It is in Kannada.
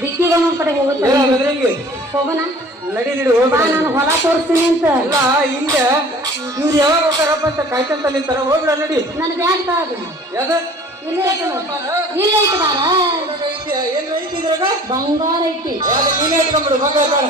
ದಿಕ್ಕಿಗೆ ಒಂದೊಂದ್ ಕಡೆ ಹೋಗುತ್ತೆ ಹೋಗೋಣ ನಡಿ ನಡಿ ಹೋಗ ನಾನು ಹೊಲ ತೋರಿಸ್ತೀನಿ ಅಂತ ಇಲ್ಲ ಹಿಂದೆ ಇವ್ರು ಯಾವಾಗ ಹೋಗ್ತಾರಪ್ಪ ಅಂತ ಕಾಯ್ತಂತ ನಿಂತಾರ ಹೋಗ್ಬಿಡ ನಡಿ ನನ್ನ ಬ್ಯಾಗ್ ತಾದು ಯಾವ್ದ ಇಲ್ಲ ಐತಿ ಬಾರ ಏನು ಐತಿ ಇದ್ರಾಗ ಬಂಗಾರ ಐತಿ ನೀನೇ ಇಟ್ಕೊಂಡ್ಬಿಡು ಬಂಗಾರ ಬೇಡ